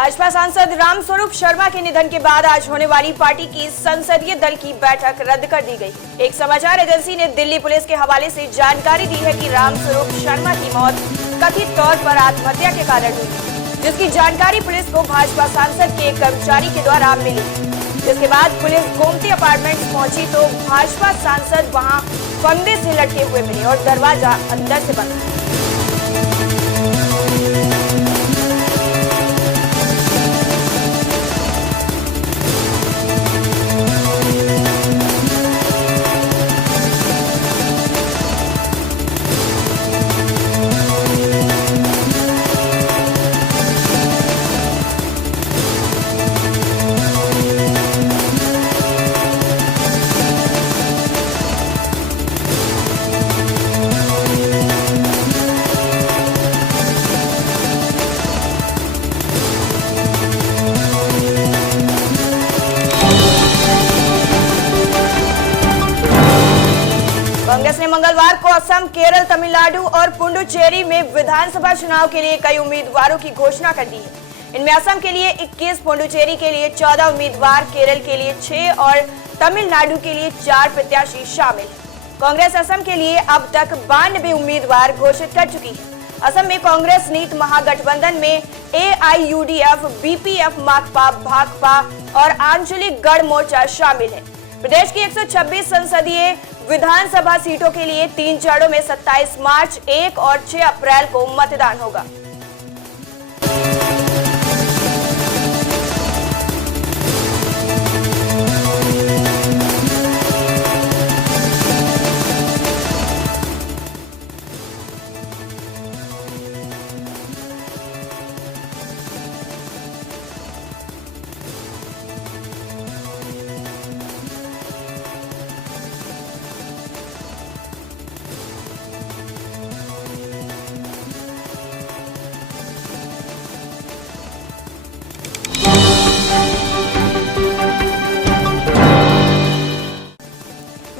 भाजपा सांसद रामस्वरूप शर्मा के निधन के बाद आज होने वाली पार्टी की संसदीय दल की बैठक रद्द कर दी गई। एक समाचार एजेंसी ने दिल्ली पुलिस के हवाले से जानकारी दी है कि रामस्वरूप शर्मा की मौत कथित तौर पर आत्महत्या के कारण हुई, जिसकी जानकारी पुलिस को भाजपा सांसद के एक कर्मचारी के द्वारा मिली। जिसके बाद पुलिस गोमती अपार्टमेंट्स पहुंची तो भाजपा सांसद वहां फंदे से लटके हुए मिले और दरवाजा अंदर से बंद था। कांग्रेस ने मंगलवार को असम, केरल, तमिलनाडु और पुडुचेरी में विधानसभा चुनाव के लिए कई उम्मीदवारों की घोषणा कर दी है। इनमें असम के लिए 21, पुडुचेरी के लिए 14 उम्मीदवार, केरल के लिए 6 और तमिलनाडु के लिए 4 प्रत्याशी शामिल हैं। कांग्रेस असम के लिए अब तक 92 उम्मीदवार घोषित कर चुकी है। असम में कांग्रेस नीत महागठबंधन में AIUDF, BPF, माकपा, भाकपा और आंचलिक गण मोर्चा शामिल है। प्रदेश की 126 संसदीय विधानसभा सीटों के लिए 3 चरणों में 27 मार्च, 1 और 6 अप्रैल को मतदान होगा।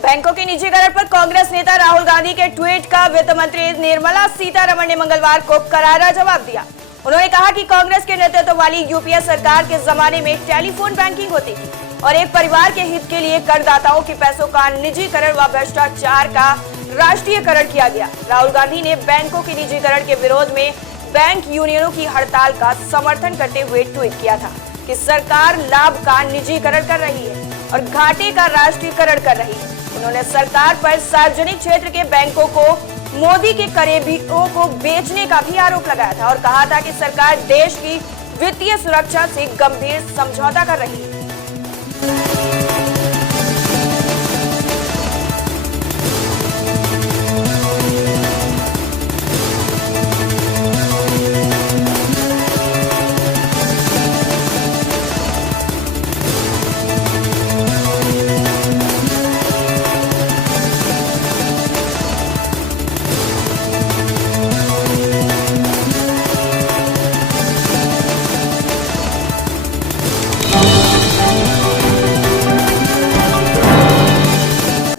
बैंकों के निजीकरण पर कांग्रेस नेता राहुल गांधी के ट्वीट का वित्त मंत्री निर्मला सीतारमण ने मंगलवार को करारा जवाब दिया। उन्होंने कहा कि कांग्रेस के नेतृत्व वाली यूपीए सरकार के जमाने में टेलीफोन बैंकिंग होती थी और एक परिवार के हित के लिए करदाताओं के पैसों का निजीकरण व भ्रष्टाचार का राष्ट्रीयकरण किया गया। राहुल गांधी ने बैंकों के निजीकरण के विरोध में बैंक यूनियनों की हड़ताल का समर्थन करते हुए ट्वीट किया था कि सरकार लाभ का निजीकरण कर रही है और घाटे का राष्ट्रीयकरण कर रही है। उन्होंने सरकार पर सार्वजनिक क्षेत्र के बैंकों को मोदी के करीबियों को बेचने का भी आरोप लगाया था और कहा था कि सरकार देश की वित्तीय सुरक्षा से गंभीर समझौता कर रही है।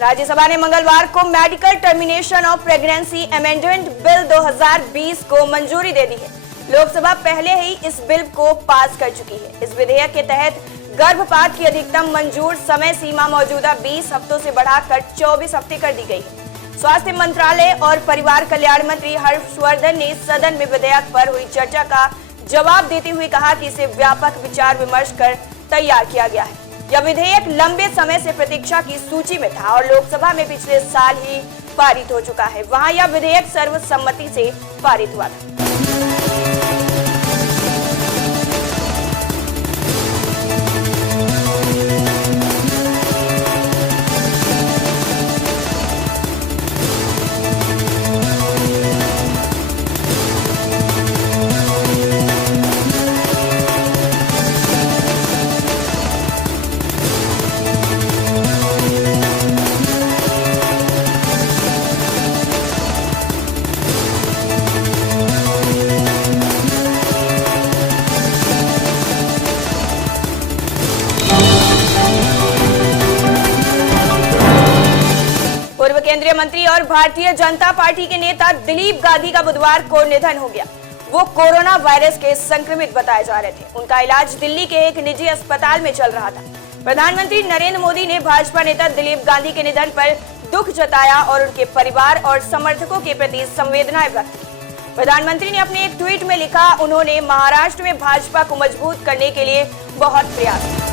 राज्यसभा ने मंगलवार को medical termination of pregnancy amendment bill 2020 को मंजूरी दे दी है। लोकसभा पहले ही इस बिल को पास कर चुकी है। इस विधेयक के तहत गर्भपात की अधिकतम मंजूर समय सीमा मौजूदा 20 हफ्तों से बढ़ाकर 24 हफ्ते कर दी गई है। स्वास्थ्य मंत्रालय और परिवार कल्याण मंत्री हर्षवर्धन ने सदन में विधेयक पर हुई चर्चा का जवाब देते हुए कहा कि इसे व्यापक विचार विमर्श कर तैयार किया गया है। यह विधेयक लंबे समय से प्रतीक्षा की सूची में था और लोकसभा में पिछले साल ही पारित हो चुका है। वहां यह विधेयक सर्वसम्मति से पारित हुआ था। केंद्रीय मंत्री और भारतीय जनता पार्टी के नेता दिलीप गांधी का बुधवार को निधन हो गया। वो कोरोना वायरस के संक्रमित बताए जा रहे थे। उनका इलाज दिल्ली के एक निजी अस्पताल में चल रहा था। प्रधानमंत्री नरेंद्र मोदी ने भाजपा नेता दिलीप गांधी के निधन पर दुख जताया और उनके परिवार और समर्थकों के प्रति संवेदनाएं व्यक्त की। प्रधानमंत्री ने अपने एक ट्वीट में लिखा, उन्होंने महाराष्ट्र में भाजपा को मजबूत करने के लिए बहुत प्रयास किया।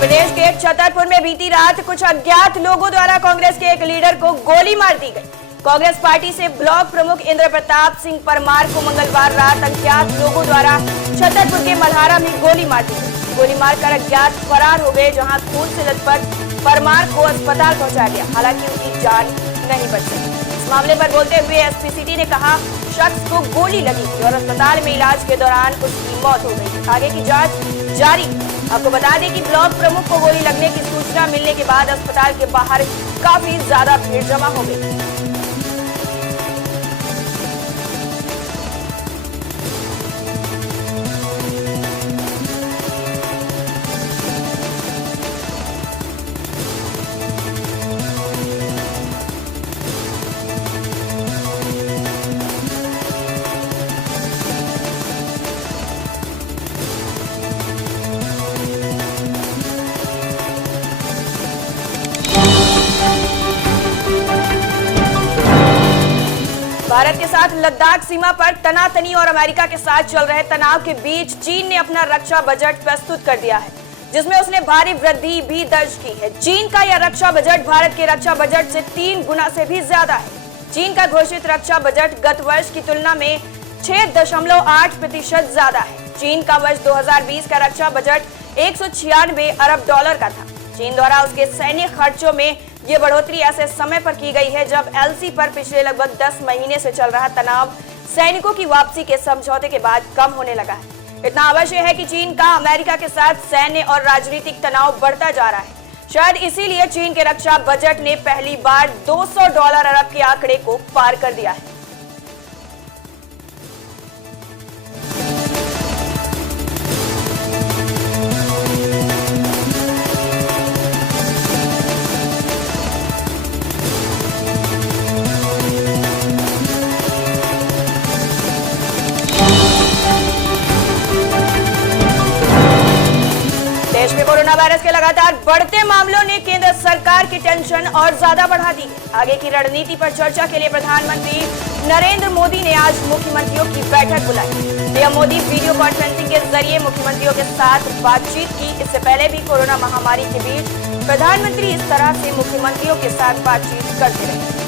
प्रदेश के छतरपुर में बीती रात कुछ अज्ञात लोगों द्वारा कांग्रेस के एक लीडर को गोली मार दी गई। कांग्रेस पार्टी से ब्लॉक प्रमुख इंद्र प्रताप सिंह परमार को मंगलवार रात अज्ञात लोगों द्वारा छतरपुर के मल्हारा में गोली मार दी गई। गोली मारकर अज्ञात फरार हो गए, जहां खून से लथपथ परमार को अस्पताल पहुंचाया गया। हालांकि उनकी जान नहीं बच सकी। इस मामले पर बोलते हुए एसपी सिटी ने कहा, शख्स को गोली लगी थी और अस्पताल में इलाज के दौरान उसकी मौत हो गई। आगे की जांच जारी। आपको बता दें कि ब्लॉक प्रमुख को गोली लगने की सूचना मिलने के बाद अस्पताल के बाहर काफी ज्यादा भीड़ जमा हो गई। भारत के साथ लद्दाख सीमा पर तनातनी और अमेरिका के साथ चल रहे तनाव के बीच चीन ने अपना रक्षा बजट प्रस्तुत कर दिया है, जिसमें उसने भारी वृद्धि भी दर्ज की है। चीन का यह रक्षा बजट भारत के रक्षा बजट से 3 गुना से भी ज्यादा है। चीन का घोषित रक्षा बजट गत वर्ष की तुलना में 6.8% ज्यादा है। चीन का वर्ष 2020 का रक्षा बजट 196 अरब डॉलर का था। चीन द्वारा उसके सैन्य खर्चों में ये बढ़ोतरी ऐसे समय पर की गई है जब एलसी पर पिछले लगभग 10 महीने से चल रहा तनाव सैनिकों की वापसी के समझौते के बाद कम होने लगा है। इतना अवश्य है कि चीन का अमेरिका के साथ सैन्य और राजनीतिक तनाव बढ़ता जा रहा है। शायद इसीलिए चीन के रक्षा बजट ने पहली बार $200 अरब के आंकड़े को पार कर दिया है। देश में कोरोना वायरस के लगातार बढ़ते मामलों ने केंद्र सरकार की टेंशन और ज्यादा बढ़ा दी है। आगे की रणनीति पर चर्चा के लिए प्रधानमंत्री नरेंद्र मोदी ने आज मुख्यमंत्रियों की बैठक बुलाई। पीएम मोदी वीडियो कॉन्फ्रेंसिंग के जरिए मुख्यमंत्रियों के साथ बातचीत की। इससे पहले भी कोरोना महामारी के बीच प्रधानमंत्री इस तरह से मुख्यमंत्रियों के साथ बातचीत करते रहे।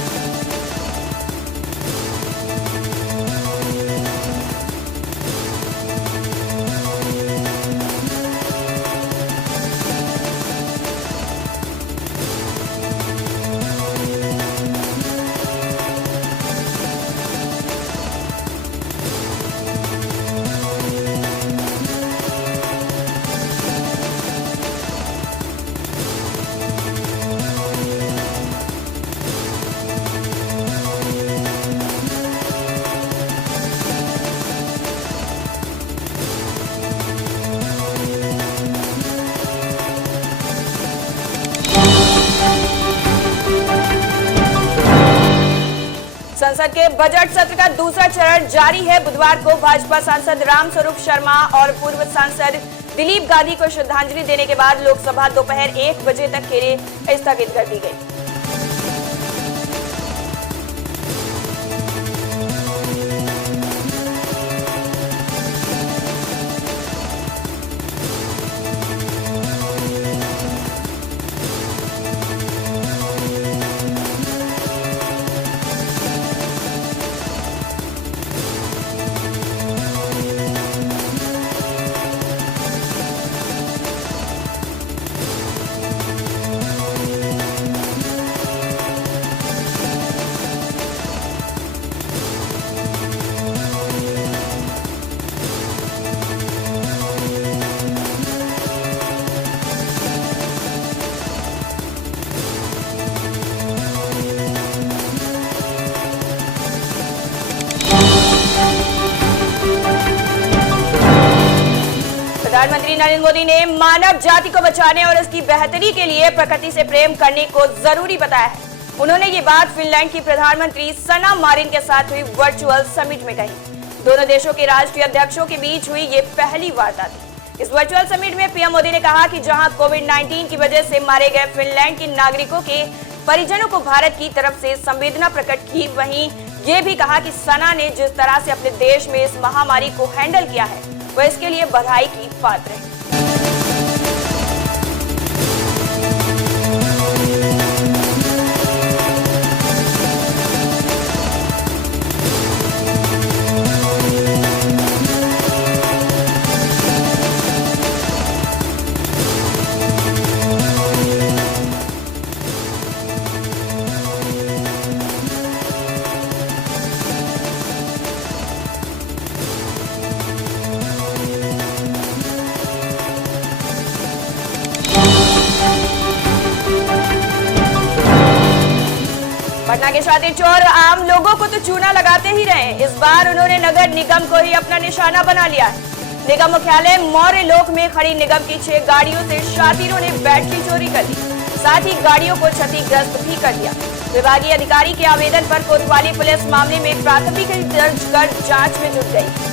संसद के बजट सत्र का दूसरा चरण जारी है। बुधवार को भाजपा सांसद रामस्वरूप शर्मा और पूर्व सांसद दिलीप गांधी को श्रद्धांजलि देने के बाद लोकसभा दोपहर 1 बजे तक के लिए स्थगित कर दी गई। प्रधानमंत्री नरेंद्र मोदी ने मानव जाति को बचाने और उसकी बेहतरी के लिए प्रकृति से प्रेम करने को जरूरी बताया है। उन्होंने ये बात फिनलैंड की प्रधानमंत्री सना मारिन के साथ हुई वर्चुअल समिट में कही। दोनों देशों के राष्ट्रीय अध्यक्षों के बीच हुई ये पहली वार्ता थी। इस वर्चुअल समिट में पीएम मोदी ने कहा कि जहां कोविड-19 की वजह से मारे गए फिनलैंड के नागरिकों के परिजनों को भारत की तरफ से संवेदना प्रकट की, वहीं ये भी कहा कि सना ने जिस तरह से अपने देश में इस महामारी को हैंडल किया है वह इसके लिए बधाई की पात्र है। पटना के शातिर चोर आम लोगों को तो चूना लगाते ही रहे। इस बार उन्होंने नगर निगम को ही अपना निशाना बना लिया है। निगम मुख्यालय मौर्य लोक में खड़ी निगम की 6 गाड़ियों से शातिरों ने बैटरी चोरी कर ली, साथ ही गाड़ियों को क्षतिग्रस्त भी कर दिया। विभागीय अधिकारी के आवेदन पर कोतवाली पुलिस मामले में प्राथमिकी दर्ज कर जांच में जुट गई।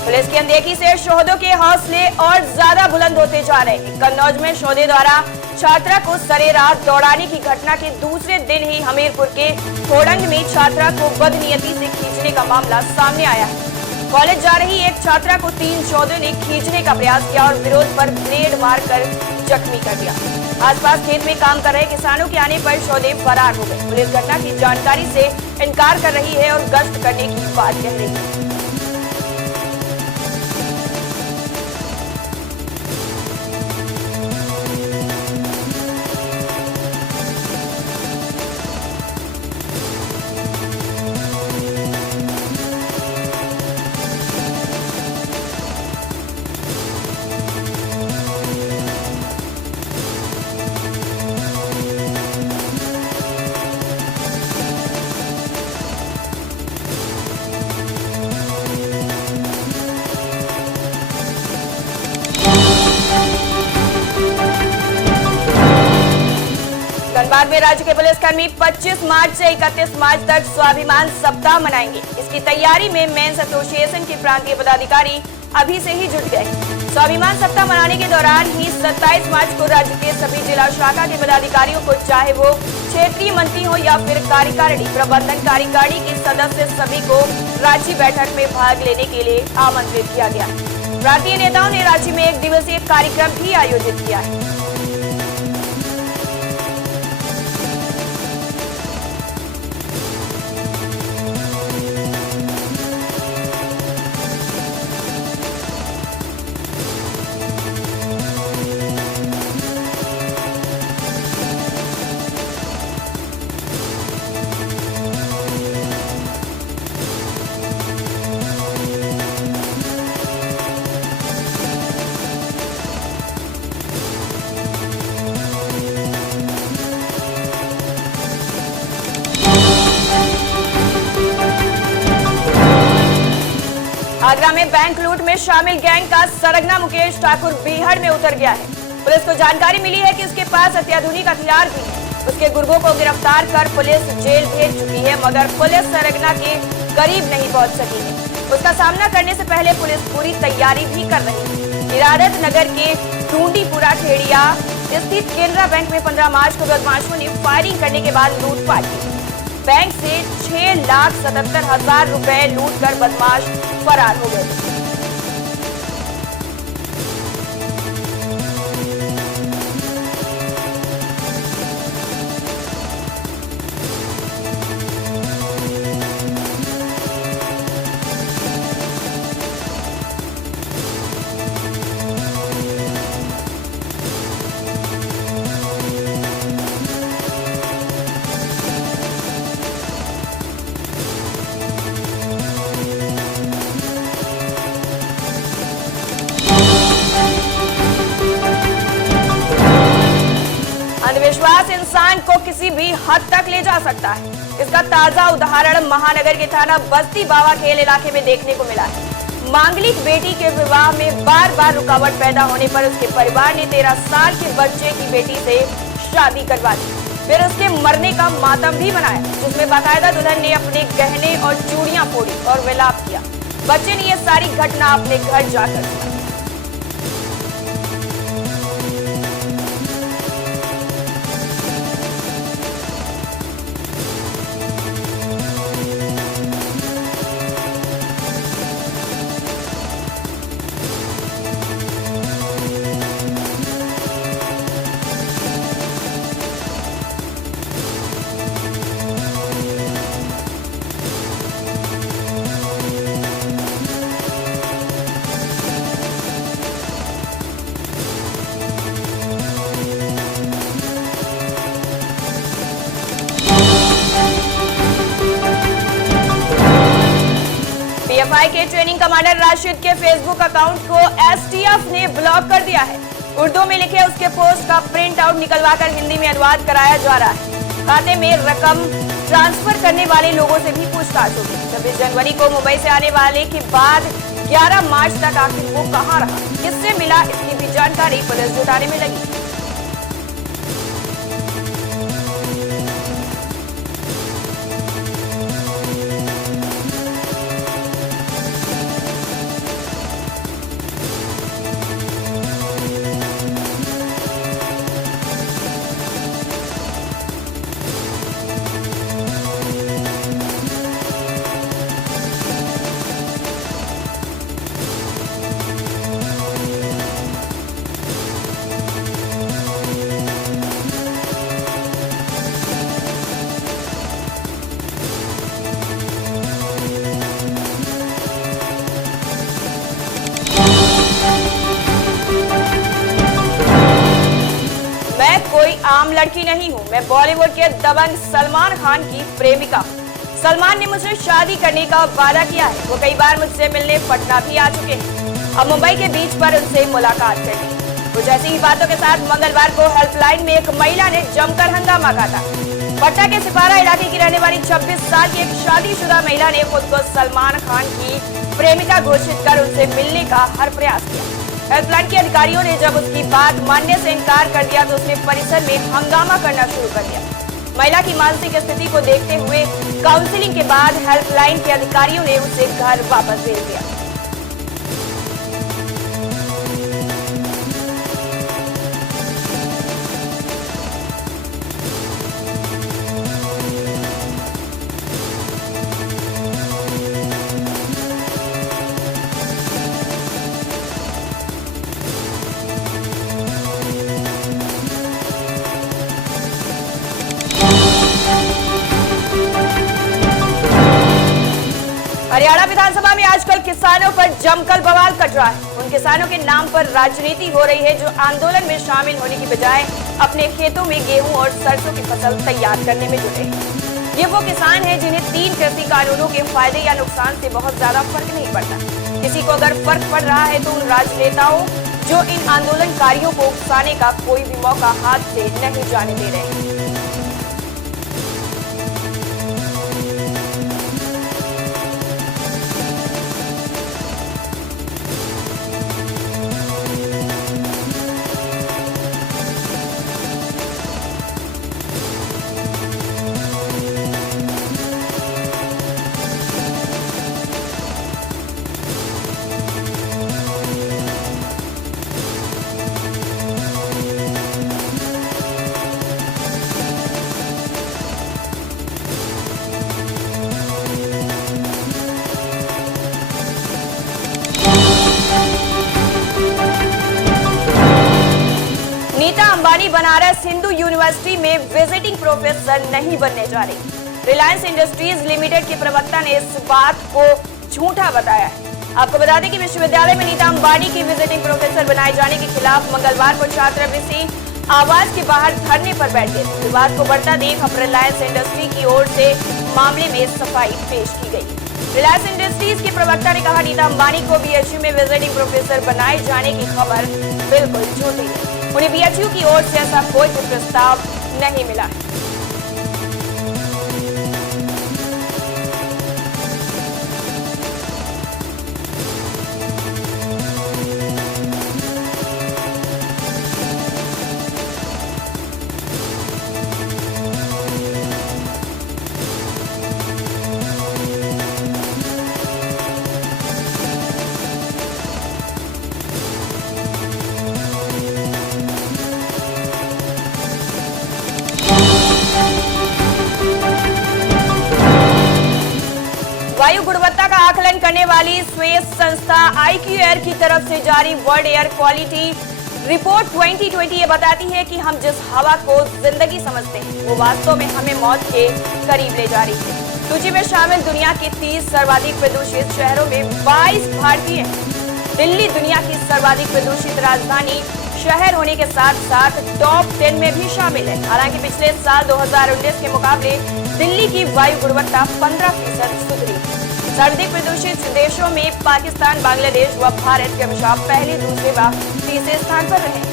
पुलिस की अनदेखी से शोधों के हौसले और ज्यादा बुलंद होते जा रहे हैं। कन्नौज में शोधे द्वारा छात्रा को सरेरात दौड़ाने की घटना के दूसरे दिन ही हमीरपुर के खोड़ंग में छात्रा को बदनीयती से खींचने का मामला सामने आया है। कॉलेज जा रही एक छात्रा को 3 शोधों ने खींचने का प्रयास किया और विरोध पर ब्लेड मारकर जख्मी कर दिया। आसपास खेत में काम कर रहे किसानों के आने पर शोधे फरार हो गए। पुलिस घटना की जानकारी से इनकार कर रही है और गश्त करने की बात कह रही है। धनबाद में राज्य के पुलिसकर्मी 25 मार्च से 31 मार्च तक स्वाभिमान सप्ताह मनाएंगे। इसकी तैयारी में मेंस एसोसिएशन के प्रांतीय पदाधिकारी अभी से ही जुट गए। स्वाभिमान सप्ताह मनाने के दौरान ही 27 मार्च को राज्य के सभी जिला शाखा के पदाधिकारियों को, चाहे वो क्षेत्रीय मंत्री हो या फिर कार्यकारिणी प्रबंधन कार्यकारिणी के सदस्य, सभी को रांची बैठक में भाग लेने के लिए आमंत्रित किया गया। प्रांतीय नेताओं ने रांची में 1 दिवसीय कार्यक्रम भी आयोजित किया है। आगरा में बैंक लूट में शामिल गैंग का सरगना मुकेश ठाकुर बीहड़ में उतर गया है। पुलिस को जानकारी मिली है कि उसके पास अत्याधुनिक हथियार भी है। उसके गुर्गों को गिरफ्तार कर पुलिस जेल भेज चुकी है, मगर पुलिस सरगना के करीब नहीं पहुंच सकी है। उसका सामना करने से पहले पुलिस पूरी तैयारी भी कर रही है। इरादत नगर के टूंडीपुरा खेड़िया स्थित केनरा बैंक में 15 मार्च को बदमाशों ने फायरिंग करने के बाद लूटपाट की। बैंक से 6,77,000 रुपए लूट कर बदमाश फरार हो गए। विश्वास इंसान को किसी भी हद तक ले जा सकता है। इसका ताजा उदाहरण महानगर के थाना बस्ती बावा खेल इलाके में देखने को मिला है। मांगलिक बेटी के विवाह में बार बार रुकावट पैदा होने पर उसके परिवार ने 13 साल के बच्चे की बेटी से शादी करवा दी, फिर उसके मरने का मातम भी मनाया, जिसमें बाकायदा दुल्हन ने अपने गहने और चूड़ियां फोड़ी और विलाप किया। बच्चे ने यह सारी घटना अपने घर जाकर सुनाई। पीएफआई के ट्रेनिंग कमांडर राशिद के फेसबुक अकाउंट को एसटीएफ ने ब्लॉक कर दिया है। उर्दू में लिखे उसके पोस्ट का प्रिंट आउट निकलवाकर हिंदी में अनुवाद कराया जा रहा है। खाते में रकम ट्रांसफर करने वाले लोगों से भी पूछताछ होगी। 26 जनवरी को मुंबई से आने वाले के बाद 11 मार्च तक आखिर वो कहां रहा, किससे मिला, इसकी भी जानकारी पुलिस जुटाने में लगी। कोई आम लड़की नहीं हूँ, मैं बॉलीवुड के दबंग सलमान खान की प्रेमिका हूँ। सलमान ने मुझसे शादी करने का वादा किया है। वो कई बार मुझसे मिलने पटना भी आ चुके हैं। अब मुंबई के बीच पर उनसे मुलाकात करनी। कुछ ऐसी ही बातों के साथ मंगलवार को हेल्पलाइन में एक महिला ने जमकर हंगामा काटा। पटना के सिपारा इलाके की रहने वाली 26 साल की एक शादीशुदा महिला ने खुद को सलमान खान की प्रेमिका घोषित कर उनसे मिलने का हर प्रयास किया। हेल्पलाइन के अधिकारियों ने जब उसकी बात मानने से इनकार कर दिया तो उसने परिसर में हंगामा करना शुरू कर दिया। महिला की मानसिक स्थिति को देखते हुए काउंसलिंग के बाद हेल्पलाइन के अधिकारियों ने उसे घर वापस भेज दिया। हरियाणा विधानसभा में आजकल किसानों पर जमकर बवाल कट रहा है। उन किसानों के नाम पर राजनीति हो रही है जो आंदोलन में शामिल होने की बजाय अपने खेतों में गेहूं और सरसों की फसल तैयार करने में जुटे हैं। ये वो किसान हैं जिन्हें 3 कृषि कानूनों के फायदे या नुकसान से बहुत ज्यादा फर्क नहीं पड़ता। किसी को अगर फर्क पड़ रहा है तो उन राजनेताओं जो इन आंदोलनकारियों को उकसाने का कोई भी मौका हाथ से नहीं जाने दे रहे हैं। नीता अंबानी बनारस हिंदू यूनिवर्सिटी में विजिटिंग प्रोफेसर नहीं बनने जा रही। रिलायंस इंडस्ट्रीज लिमिटेड के प्रवक्ता ने इस बात को झूठा बताया है। आपको बता दें कि विश्वविद्यालय में नीता अंबानी की विजिटिंग प्रोफेसर बनाए जाने के खिलाफ मंगलवार को छात्र इसी आवास के बाहर धरने पर बैठ गए। विवाद को बढ़ता देख अब रिलायंस इंडस्ट्री की ओर से मामले में सफाई पेश की गई। रिलायंस इंडस्ट्रीज के प्रवक्ता ने कहा, नीता अंबानी को बीएचयू में विजिटिंग प्रोफेसर बनाए जाने की खबर बिल्कुल झूठी है। उन्हें बीएचयू की ओर से ऐसा कोई भी प्रस्ताव नहीं मिला है। वायु गुणवत्ता का आकलन करने वाली स्विस संस्था IQAir की तरफ से जारी वर्ल्ड एयर क्वालिटी रिपोर्ट 2020 ये बताती है कि हम जिस हवा को जिंदगी समझते हैं वो वास्तव में हमें मौत के करीब ले जा रही है। सूची में शामिल दुनिया के 30 सर्वाधिक प्रदूषित शहरों में 22 भारतीय हैं। दिल्ली दुनिया की सर्वाधिक प्रदूषित राजधानी शहर होने के साथ साथ टॉप 10 में भी शामिल है। हालांकि पिछले साल 2019 के मुकाबले दिल्ली की वायु गुणवत्ता 15% सुधरी। सर्वाधिक प्रदूषित देशों में पाकिस्तान, बांग्लादेश व भारत क्रमशः पहले, दूसरे व तीसरे स्थान पर रहे।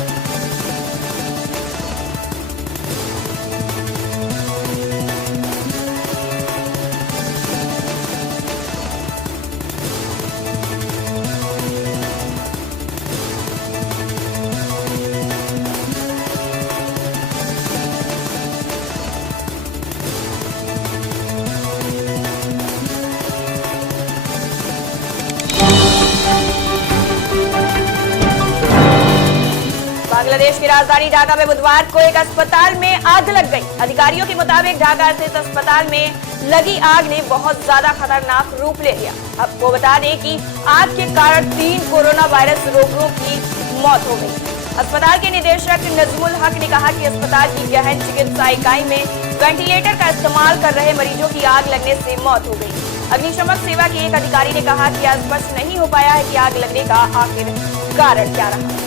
बांग्लादेश की राजधानी ढाका में बुधवार को एक अस्पताल में आग लग गई। अधिकारियों के मुताबिक ढाका स्थित अस्पताल में लगी आग ने बहुत ज्यादा खतरनाक रूप ले लिया। आपको बता दें कि आग के कारण 3 कोरोना वायरस रोगियों की मौत हो गई। अस्पताल के निदेशक नजमुल हक ने कहा कि अस्पताल की गहन चिकित्सा इकाई में वेंटिलेटर का इस्तेमाल कर रहे मरीजों की आग लगने से मौत हो गई। अग्निशमन सेवा के एक अधिकारी ने कहा कि आज स्पष्ट नहीं हो पाया है कि आग लगने का आखिर कारण क्या रहा।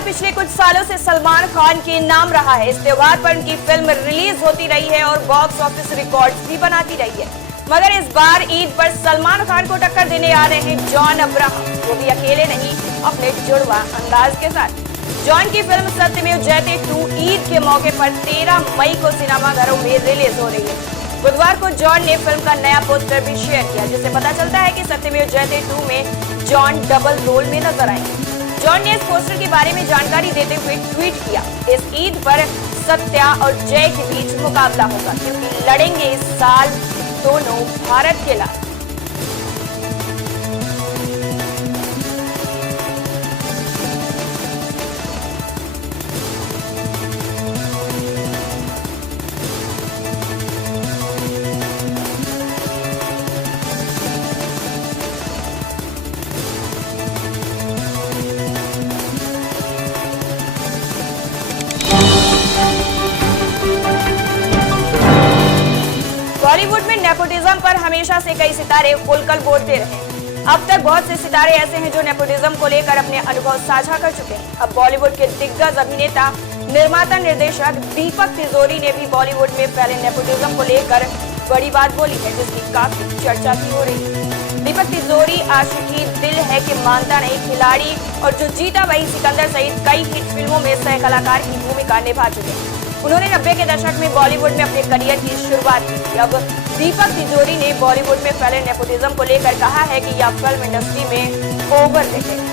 पिछले कुछ सालों से सलमान खान के नाम रहा है। इस त्योहार पर उनकी फिल्म रिलीज होती रही है और बॉक्स ऑफिस रिकॉर्ड्स भी बनाती रही है। मगर इस बार ईद पर सलमान खान को टक्कर देने आ रहे हैं जॉन अब्राहम, वो भी अकेले नहीं, अपने जुड़वा अंदाज के साथ। जॉन की फिल्म सत्यमेव जयते 2 ईद के मौके पर 13 मई को सिनेमाघरों में रिलीज हो रही है। बुधवार को जॉन ने फिल्म का नया पोस्टर भी शेयर किया, जिससे पता चलता है कि सत्यमेव जयते 2 में जॉन डबल रोल में नजर आएंगे। जॉन ने इस पोस्टर के बारे में जानकारी देते हुए ट्वीट किया, इस ईद पर सत्या और जय के बीच मुकाबला होगा, क्योंकि लड़ेंगे इस साल दोनों भारत के लाल। बॉलीवुड में नेपोटिज्म पर हमेशा से कई सितारे खुलकर बोलते रहे। अब तक बहुत से सितारे ऐसे हैं जो नेपोटिज्म को लेकर अपने अनुभव साझा कर चुके हैं। अब बॉलीवुड के दिग्गज अभिनेता, निर्माता, निर्देशक दीपक तिजोरी ने भी बॉलीवुड में फैले नेपोटिज्म को लेकर बड़ी बात बोली है, जिसकी काफी चर्चा भी हो रही है। दीपक तिजोरी आशिकी, दिल है कि मानता नहीं, खिलाड़ी और जो जीता वही सिकंदर सहित कई हिट फिल्मों में सह कलाकार की भूमिका निभा चुके हैं। उन्होंने 90 के दशक में बॉलीवुड में अपने करियर की शुरुआत की थी। अब दीपक तिजोरी ने बॉलीवुड में फैले नेपोटिज्म को लेकर कहा है कि यह फिल्म इंडस्ट्री में ओवररेटेड है।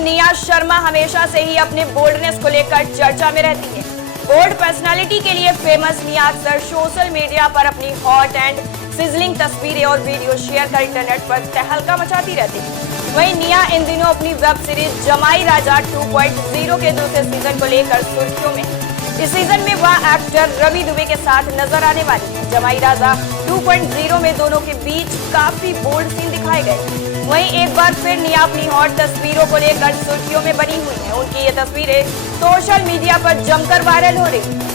निया शर्मा हमेशा से ही अपने बोल्डनेस को लेकर चर्चा में रहती है। बोल्ड पर्सनालिटी के लिए फेमस निया अक्सर सोशल मीडिया पर अपनी हॉट एंड सिजलिंग तस्वीरें और वीडियो शेयर कर इंटरनेट पर तहलका मचाती रहती है। वहीं निया इन दिनों अपनी वेब सीरीज जमाई राजा 2.0 के दूसरे सीजन को लेकर सुर्खियों में। इस सीजन में वह एक्टर रवि दुबे के साथ नजर आने वाली है। जमाई राजा 2.0 में दोनों के बीच काफी बोल्ड सीन दिखाए गए। वहीं एक बार फिर निया अपनी हॉट तस्वीरों को लेकर सुर्खियों में बनी हुई है। उनकी ये तस्वीरें सोशल मीडिया पर जमकर वायरल हो रही है।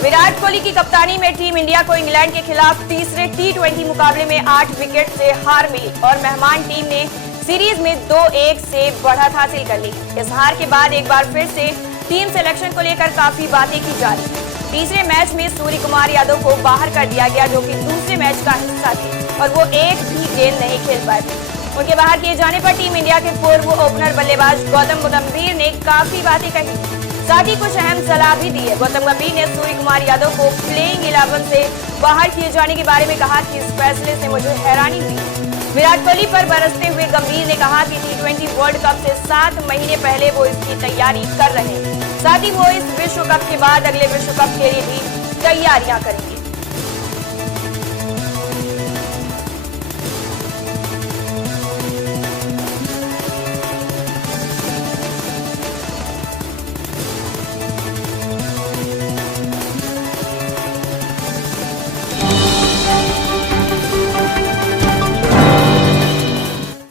विराट कोहली की कप्तानी में टीम इंडिया को इंग्लैंड के खिलाफ तीसरे T20 मुकाबले में 8 विकेट से हार मिली और मेहमान टीम ने सीरीज में 2-1 से बढ़त हासिल कर ली। इस हार के बाद एक बार फिर से टीम सिलेक्शन को लेकर काफी बातें की जा रही है। तीसरे मैच में सूर्य कुमार यादव को बाहर कर दिया गया, जो कि दूसरे मैच का हिस्सा थे और वो एक भी गेंद नहीं खेल पाए थे। उनके बाहर किए जाने पर टीम इंडिया के पूर्व ओपनर बल्लेबाज गौतम गंभीर ने काफी बातें कही, साथ ही कुछ अहम सलाह भी दी है। गौतम गंभीर ने सूर्य कुमार यादव को प्लेइंग 11 से बाहर किए जाने के बारे में कहा कि इस फैसले से मुझे हैरानी हुई। विराट कोहली पर बरसते हुए गंभीर ने कहा कि T20 वर्ल्ड कप से 7 महीने पहले वो इसकी तैयारी कर रहे हैं, साथ ही वो इस विश्व कप के बाद अगले विश्व कप के लिए भी तैयारियां करेंगे।